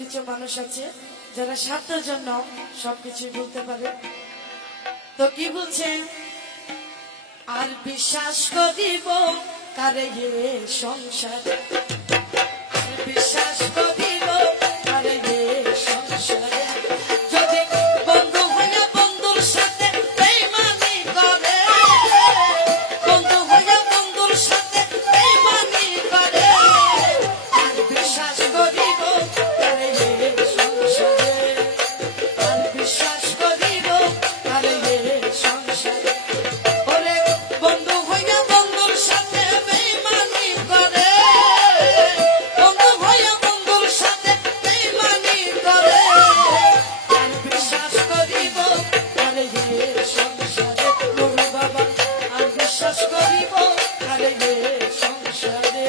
কিছু মানুষ আছে যারা স্বার্থের জন্য সবকিছু বলতে পারে। তো কি বলছে, আর বিশ্বাস করিব কারে এ সংসার, আর বিশ্বাস করিব কারে এ সংসারে, যদি বন্ধু হইয়া বন্ধুর সাথে বেইমানি করে, বন্ধু হইয়া বন্ধুর সাথে বেইমানি করে, আর বিশ্বাস করিব কারে এ সংসারে, আর বিশ্বাস করিব কারে এ সংসারে। ওরে বন্ধু হইয়া বন্ধুর সাথে বেইমানি করে, বন্ধু হইয়া বন্ধুর সাথে বেইমানি করে, আর বিশ্বাস করিব কারে এ সংসারে। গুরু বাবা, আর বিশ্বাস করিব কারে এ সংসারে।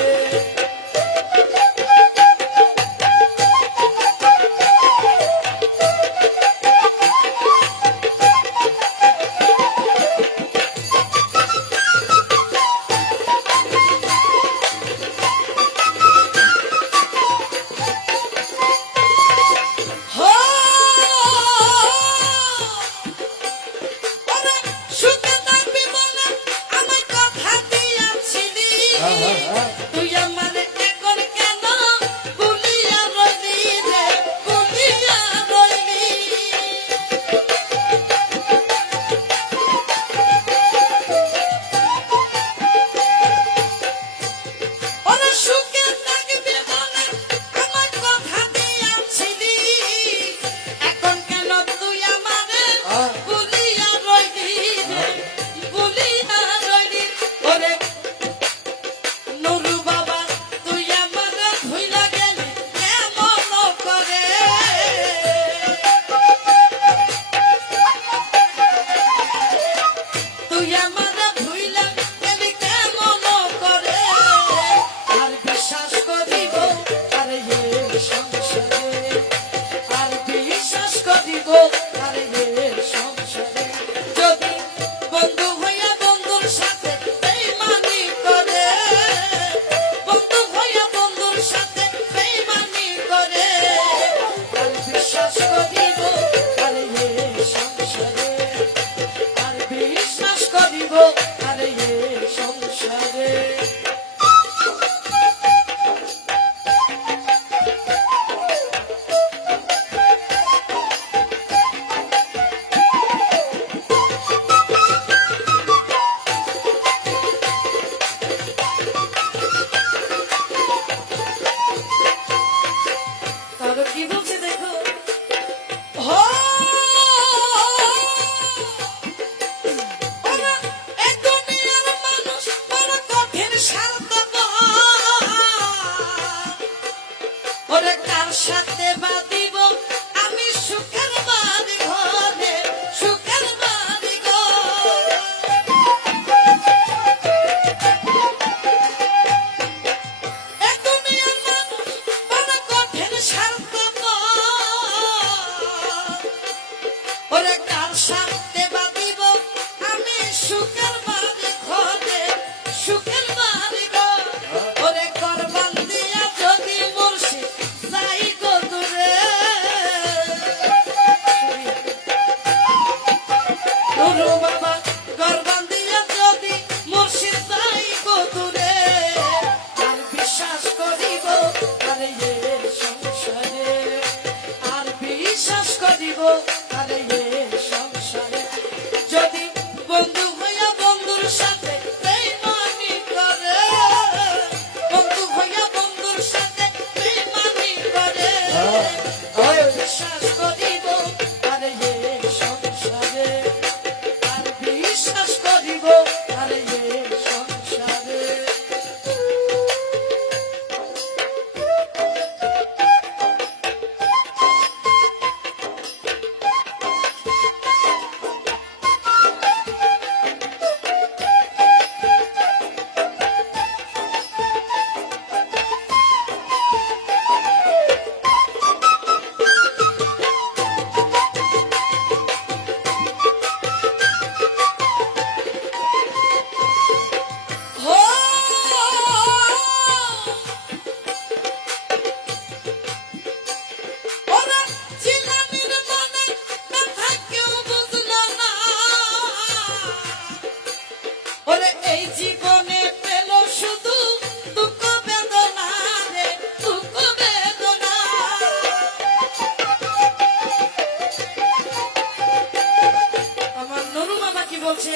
সুখে থাকবি বলে আমায় কথা দিয়াছিলি, তুই আমারে এখন কেন ভুলিয়া রইলি রে, ভুলিয়া রইলি। ওরে সুখে থাকবি বলে আমায় কথা দিয়াছিলি, এখন কেন তুই আমারে ভুলিয়া রইলি রে, ভুলিয়া রইলি। ওরে নুরু বাবা, তুই আমারে ভুইলা গেলি কেমন করে, তুই আমারে ভুইলা গেলি কেমন করে, আর বিশ্বাস করিব আরে এ সংসারে, আর বিশ্বাস করিব আরে এ সংসারে, যদি বন্ধু হইয়া বন্ধুর সাথে বেইমানি করে, বন্ধু হইয়া বন্ধুর সাথে বেইমানি করে, আর বিশ্বাস করিব আরে এ সংসারে, আর বিশ্বাস করিব আরে এ সংসারে। তাহলে কি বলছে দেখো, হো ওরা এই দুনিয়ার মানুষ বড় কঠিন স্বার্থপর, ওরে কার সাথে বাঁধিব আমি সুখের বাড়ি ঘরে, সুখের বাড়ি ঘর। এই দুনিয়ার মানুষ বড় কঠিন স্বার্থপর, ওরে কার সাথে বাঁধিব আমি সুখের বাড়ি ঘরে, সুখের বাড়ি ঘর। ওরে করবান দিয়া যদি মুর্শিদ যাই গো দূরে, নুরু বাবা, করবান দিয়া যদি মুর্শিদ যাই গো দূরে, আর বিশ্বাস করিব আরে এ সংসারে, আর বিশ্বাস করিব আরে এ সংসারে, যদি বন্ধু হইয়া বন্ধুর সাথে বেইমানি করে, বন্ধু হইয়া বন্ধুর সাথে বেইমানি করে, আর বিশ্বাস করিব আরে এ সংসারে, আর বিশ্বাস করিব বলছে